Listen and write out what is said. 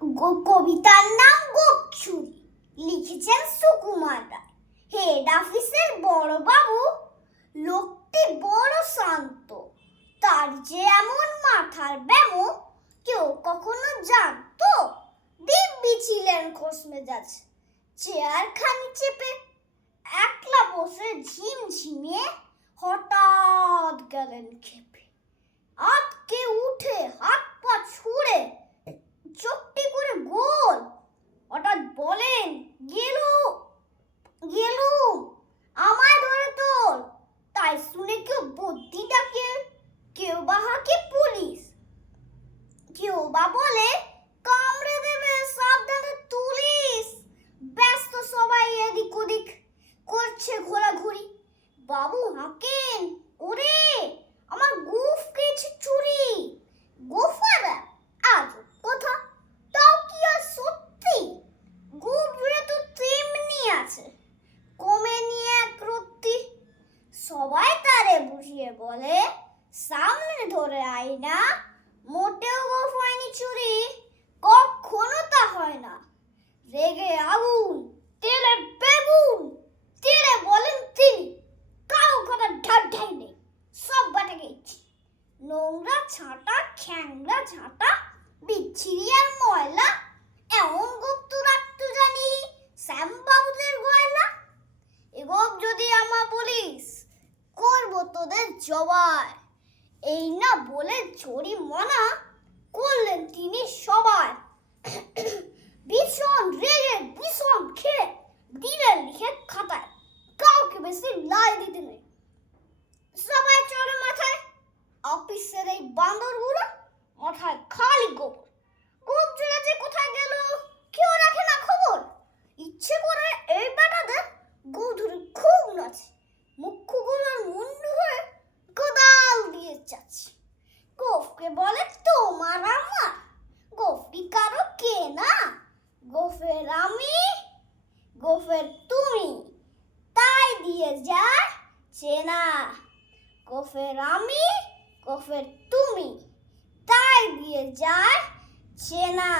কবিতার নাম গোপছুরি, লিখেছেন সুকুমার রায়। হেড অফিসের বড় বাবু, লোকটি বড় শান্ত, তার যে এমন মাথার ব্যামো কেউ কখনো জানতো? দিব্যি ছিলেন খোশ মেজাজ, চেয়ারখানি চেপে একলা বসে ঝিমঝিমিয়ে হঠাৎ গেলেন খেপে। আটকে উঠে হাত পা ছুঁড়ে চোখটি করে গোল, হঠাৎ বলেন, গেলুম আমায় ধরে তোল। তাই শুনে কেউ বুদ্ধি ডাকে, কেউ বা হাঁকে পুলিশ, কেউ বা বলে কামড়ে দেবে সাবধানে তুলিস। ব্যস্ত সবাই এদিক ওদিক করছে ঘোরাঘুরি। বাবু হাঁকেন, ওরে আমার গোঁফ খেয়েছে চুরি। গোফারা আজ কথা, তাও কি আর সত্যি? গোবরে তো তেমনি আছে, কমে নিয়ে এক রত্তি। সবাই তারে বুঝিয়ে বলে, সামনে ধরে আয়না, মোটেও গোফ হয়নি চুরি, কখনো তা হয় না। রেগে আগুন, তেলে বেগুন, তেলে বলেন তিনি, কাউ কথা ঢাই নেই, সব বাটে গেছি। নোংরা ছাঁটা, খ্যাংরা ঝাঁটা, বিচ্ছিরি আর ময়লা, এমন গোপ তো রাখতো জানি শ্যামবাবুদের গয়লা। এ গোপ যদি আমার বলিস, করবো তোদের জবাই। এই না বলে চড়ি মনা করলেন তিনি সবাই। ভীষণ রেগে ভীষণ খেয়ে দিলেন লিখে খাতায়, কাউকে বেশি লাই দিতে নেই। সবাই চড়ে মাথায়, অফিসের এই বান্দরগুলো মাথায় খালি গোবর। গোপ জোড়া যে কোথায় গেল কেউ রাখে না খবর। ইচ্ছে করে এই বেটাদের গোপ ধরে খুব নাচে, মুখগুলোর মুন্ডু হয়ে কোদাল দিয়ে যাচ্ছে। গোফকে বলে তোমার আমার, গোফটি কারো কে না, গোফের আমি, গোফের তুমি, তাই দিয়ে যায় চেনা। গোফের আমি, গোফের তুমি, তাই দিয়ে যায় চেনা।